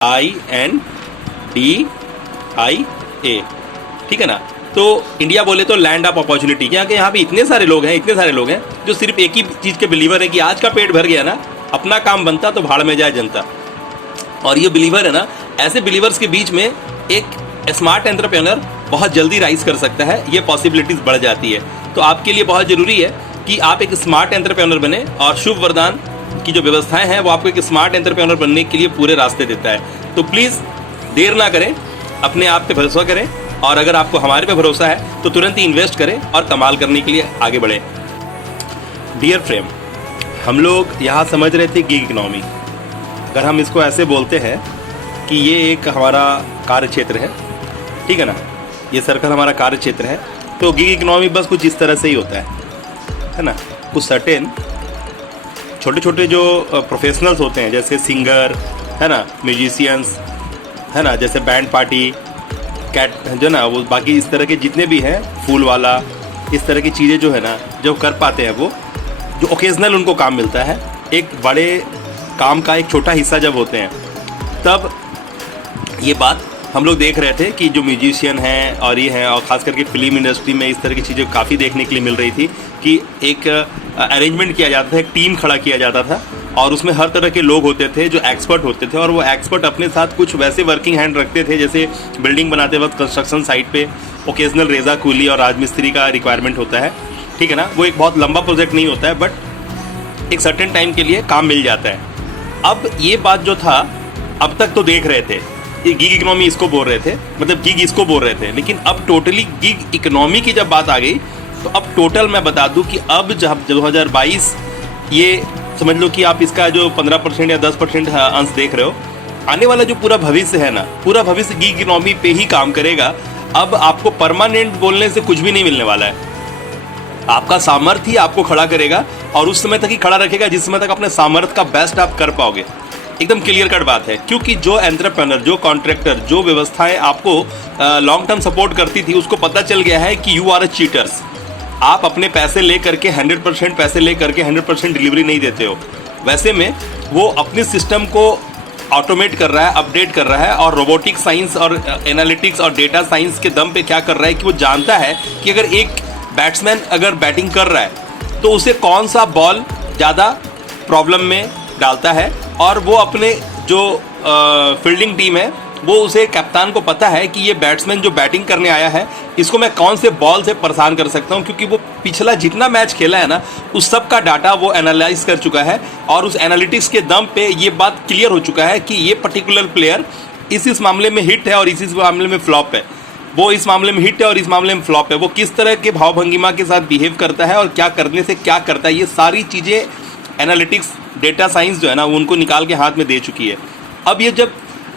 INDIA, ठीक है ना। तो इंडिया बोले तो लैंड ऑफ अपॉर्चुनिटी, क्या कि यहाँ पे इतने सारे लोग हैं जो सिर्फ एक ही चीज़ के बिलीवर है कि आज का पेट भर गया ना, अपना काम बनता तो भाड़ में जाए जनता। और ये बिलीवर है ना, ऐसे बिलीवर्स के बीच में एक स्मार्ट एंटरप्रेन्योर बहुत जल्दी राइज कर सकता है, ये पॉसिबिलिटीज़ बढ़ जाती है। तो आपके लिए बहुत ज़रूरी है कि आप एक स्मार्ट एंटरप्रेन्योर बने, और शुभ वरदान की जो व्यवस्थाएं हैं वो आपको एक स्मार्ट एंटरप्रेन्योर बनने के लिए पूरे रास्ते देता है। तो प्लीज़ देर ना करें, अपने आप पे भरोसा करें, और अगर आपको हमारे पे भरोसा है तो तुरंत ही इन्वेस्ट करें और कमाल करने के लिए आगे बढ़ें। डियर फ्रेंड, हम लोग यहाँ समझ रहे थे गिग इकोनॉमी, अगर हम इसको ऐसे बोलते हैं कि ये एक हमारा कार्य क्षेत्र है, ठीक है ना, ये सर्कल हमारा कार्य क्षेत्र है, तो गिग इकोनॉमी बस कुछ इस तरह से ही होता है ना। कुछ सर्टेन छोटे छोटे जो प्रोफेशनल्स होते हैं, जैसे सिंगर है ना, म्यूजिशियंस है ना, जैसे बैंड पार्टी, कैट जो ना, वो बाकी इस तरह के जितने भी हैं, फूल वाला, इस तरह की चीज़ें जो है ना, जो कर पाते हैं, वो जो ओकेजनल उनको काम मिलता है, एक बड़े काम का एक छोटा हिस्सा जब होते हैं, तब ये बात हम लोग देख रहे थे कि जो म्यूजिशियन हैं और ये हैं, और ख़ास करके फिल्म इंडस्ट्री में इस तरह की चीज़ें काफ़ी देखने के लिए मिल रही थी कि एक अरेंजमेंट किया जाता था, एक टीम खड़ा किया जाता था, और उसमें हर तरह के लोग होते थे जो एक्सपर्ट होते थे, और वो एक्सपर्ट अपने साथ कुछ वैसे वर्किंग हैंड रखते थे, जैसे बिल्डिंग बनाते वक्त कंस्ट्रक्शन साइट पे ओकेजनल रेजा कूली और राजमिस्त्री का रिक्वायरमेंट होता है, ठीक है ना। वो एक बहुत लंबा प्रोजेक्ट नहीं होता है, बट एक सर्टेन टाइम के लिए काम मिल जाता है। अब ये बात जो था, अब तक तो देख रहे थे ये गिग इकोनॉमी इसको बोल रहे थे, मतलब गिग इसको बोल रहे थे, लेकिन अब टोटली गिग इकोनॉमी की जब बात आ गई तो अब टोटल मैं बता दूं कि अब जब 2022, ये समझ लो कि आप इसका जो 15% या 10% अंश देख रहे हो, आने वाला जो पूरा भविष्य है ना, पूरा भविष्य गिग इकोनॉमी पे ही काम करेगा। अब आपको परमानेंट बोलने से कुछ भी नहीं मिलने वाला है, आपका सामर्थ्य ही आपको खड़ा करेगा, और उस समय तक ही खड़ा रखेगा जिस समय तक अपने सामर्थ्य का बेस्ट आप कर पाओगे। एकदम क्लियर कट बात है, क्योंकि जो एंटरप्रेन्योर, जो कॉन्ट्रैक्टर, जो व्यवस्थाएं आपको लॉन्ग टर्म सपोर्ट करती थी, उसको पता चल गया है कि यू आर अ चीटर्स। आप अपने पैसे ले करके 100% पैसे ले करके 100% डिलीवरी नहीं देते हो। वैसे में वो अपने सिस्टम को ऑटोमेट कर रहा है, अपडेट कर रहा है, और रोबोटिक साइंस और एनालिटिक्स और डेटा साइंस के दम पे क्या कर रहा है कि वो जानता है कि अगर एक बैट्समैन अगर बैटिंग कर रहा है तो उसे कौन सा बॉल ज़्यादा प्रॉब्लम में डालता है, और वो अपने जो फील्डिंग टीम है, वो उसे कप्तान को पता है कि ये बैट्समैन जो बैटिंग करने आया है, इसको मैं कौन से बॉल से परेशान कर सकता हूँ, क्योंकि वो पिछला जितना मैच खेला है ना, उस सब का डाटा वो एनालाइज कर चुका है, और उस एनालिटिक्स के दम पे ये बात क्लियर हो चुका है कि ये पर्टिकुलर प्लेयर इस मामले में हिट है और इस मामले में फ्लॉप है, वो इस मामले में हिट है और इस मामले में फ्लॉप है, वो किस तरह के भाव भंगिमा के साथ बिहेव करता है और क्या करने से क्या करता है, ये सारी चीज़ें एनालिटिक्स, डेटा साइंस जो है ना, वो उनको निकाल के हाथ में दे चुकी है। अब ये जब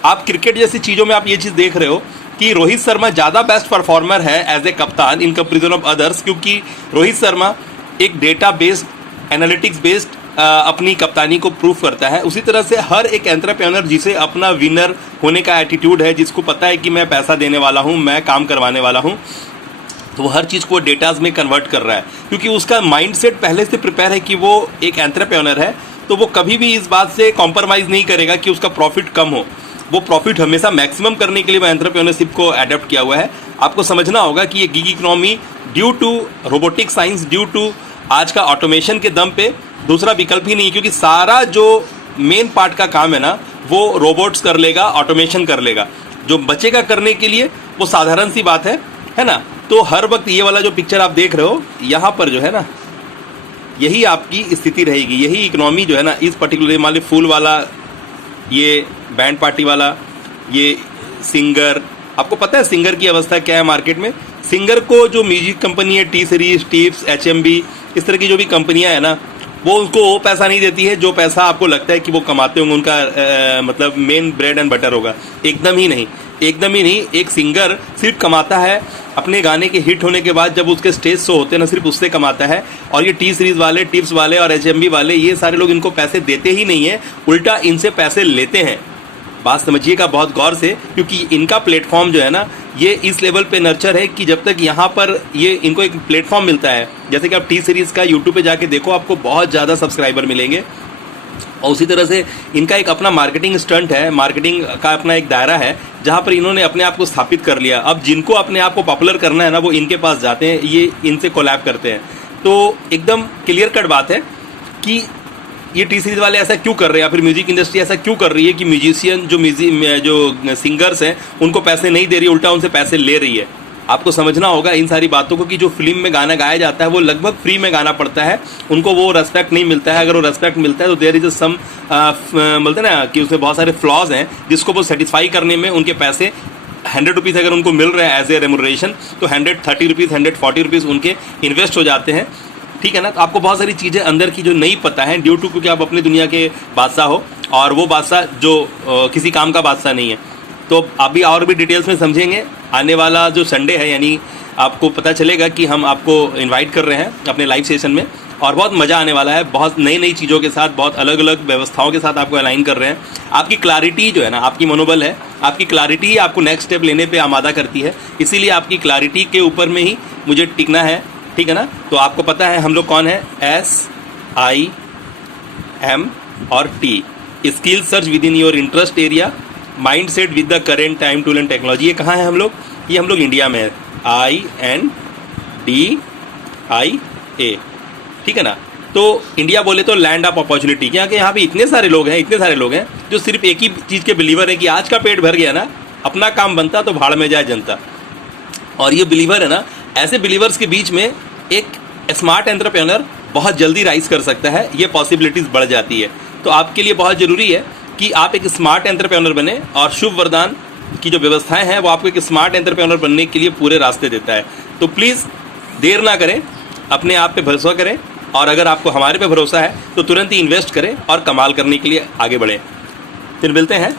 आप क्रिकेट जैसी चीज़ों में आप ये चीज़ देख रहे हो कि रोहित शर्मा ज़्यादा बेस्ट परफॉर्मर है एज ए कप्तान इन कंपेरिजन ऑफ अदर्स, क्योंकि रोहित शर्मा एक डेटा बेस्ड, एनालिटिक्स बेस्ड अपनी कप्तानी को प्रूव करता है। उसी तरह से हर एक एंटरप्रेन्योर जिसे अपना विनर होने का एटीट्यूड है, जिसको पता है कि मैं पैसा देने वाला हूँ, मैं काम करवाने वाला हूँ, तो वो हर चीज़ को डेटाज में कन्वर्ट कर रहा है, क्योंकि उसका माइंडसेट पहले से प्रिपेयर है कि वो एक एंटरप्रेन्योर है, तो वो कभी भी इस बात से कॉम्प्रोमाइज़ नहीं करेगा कि उसका प्रॉफिट कम हो। वो प्रॉफिट हमेशा मैक्सिमम करने के लिए वो एंटरप्रेन्योरशिप को अडेप्ट किया हुआ है। आपको समझना होगा कि ये gig economy due to robotic science, due to आज का ऑटोमेशन के दम पे दूसरा विकल्प ही नहीं, क्योंकि सारा जो मेन पार्ट का काम है ना, वो रोबोट्स कर लेगा, ऑटोमेशन कर लेगा। जो बचेगा करने के लिए वो साधारण सी बात है ना। तो हर वक्त ये वाला जो पिक्चर आप देख रहे हो, यहाँ पर जो है ना, यही आपकी स्थिति रहेगी, यही इकोनॉमी जो है ना, इस पर्टिकुलर मान ली फूल वाला, ये बैंड पार्टी वाला, ये सिंगर, आपको पता है सिंगर की अवस्था क्या है मार्केट में। सिंगर को जो म्यूजिक कंपनी है, टी सीरीज, टिप्स, HMB, इस तरह की जो भी कंपनियां है ना, वो उनको वो पैसा नहीं देती है जो पैसा आपको लगता है कि वो कमाते होंगे, उनका मतलब मेन ब्रेड एंड बटर होगा। एकदम ही नहीं, एकदम ही नहीं। एक सिंगर सिर्फ कमाता है अपने गाने के हिट होने के बाद, जब उसके स्टेज शो होते हैं ना, सिर्फ उससे कमाता है। और ये टी सीरीज वाले, टिप्स वाले और HMB वाले, ये सारे लोग इनको पैसे देते ही नहीं है, उल्टा इनसे पैसे लेते हैं। बात समझिएगा बहुत गौर से, क्योंकि इनका प्लेटफॉर्म जो है ना, ये इस लेवल पे नर्चर है कि जब तक यहाँ पर ये इनको एक प्लेटफॉर्म मिलता है, जैसे कि आप टी सीरीज़ का यूट्यूब पे जाके देखो, आपको बहुत ज़्यादा सब्सक्राइबर मिलेंगे, और उसी तरह से इनका एक अपना मार्केटिंग स्टंट है, मार्केटिंग का अपना एक दायरा है जहाँ पर इन्होंने अपने आप को स्थापित कर लिया। अब जिनको अपने आप को पॉपुलर करना है ना, वो इनके पास जाते हैं, ये इनसे कोलैब करते हैं। तो एकदम क्लियर कट बात है कि ये टी सीरीज वाले ऐसा क्यों कर रहे हैं, या फिर म्यूजिक इंडस्ट्री ऐसा क्यों कर रही है कि म्यूजिशियन जो सिंगर्स हैं उनको पैसे नहीं दे रही, उल्टा उनसे पैसे ले रही है। आपको समझना होगा इन सारी बातों को कि जो फिल्म में गाना गाया जाता है वो लगभग फ्री में गाना पड़ता है, उनको वो रेस्पेक्ट नहीं मिलता है। अगर वो रेस्पेक्ट मिलता है तो देयर इज सम बोलते हैं ना कि उसमें बहुत सारे फ्लॉज हैं जिसको वो सेटिस्फाई करने में उनके पैसे 100 रुपीज़ अगर उनको मिल रहे हैं एज ए रेमुनरेशन, तो 130 रुपीज़ 140 रुपीज़ उनके इन्वेस्ट हो जाते हैं। ठीक है ना। तो आपको बहुत सारी चीज़ें अंदर की जो नहीं पता है ड्यू टू क्योंकि आप अपनी दुनिया के बादशाह हो, और वो बादशाह जो किसी काम का बादशाह नहीं है। तो अभी और भी डिटेल्स में समझेंगे। आने वाला जो संडे है, यानी आपको पता चलेगा कि हम आपको इनवाइट कर रहे हैं अपने लाइव सेशन में, और बहुत मज़ा आने वाला है। बहुत नई नई चीज़ों के साथ, बहुत अलग अलग व्यवस्थाओं के साथ आपको अलाइन कर रहे हैं। आपकी क्लैरिटी जो है ना, आपकी मनोबल है, आपकी क्लैरिटी ही आपको नेक्स्ट स्टेप लेने पे आमादा करती है। इसीलिए आपकी क्लैरिटी के ऊपर में ही मुझे टिकना है। ठीक है ना। तो आपको पता है हम लोग कौन है, SIM और T, skill search with in your interest area, mind set with the current time tool and technology. ये कहाँ है हम लोग, ये हम लोग इंडिया में है, INDIA। ठीक है ना। तो इंडिया बोले तो लैंड ऑफ अपॉर्चुनिटी, क्योंकि यहाँ पे इतने सारे लोग हैं जो सिर्फ एक ही चीज़ के बिलीवर हैं कि आज का पेट भर गया ना, अपना काम बनता तो भाड़ में जाए जनता। और ये बिलीवर है ना, ऐसे बिलीवर्स के बीच में एक स्मार्ट एंटरप्रेन्योर बहुत जल्दी राइज कर सकता है, ये पॉसिबिलिटीज़ बढ़ जाती है। तो आपके लिए बहुत ज़रूरी है कि आप एक स्मार्ट एंटरप्रेन्योर बने, और शुभ वरदान की जो व्यवस्थाएं हैं वो आपको एक स्मार्ट एंटरप्रेन्योर बनने के लिए पूरे रास्ते देता है। तो प्लीज़ देर ना करें, अपने आप पे भरोसा करें, और अगर आपको हमारे पे भरोसा है तो तुरंत ही इन्वेस्ट करें और कमाल करने के लिए आगे बढ़ें। फिर मिलते हैं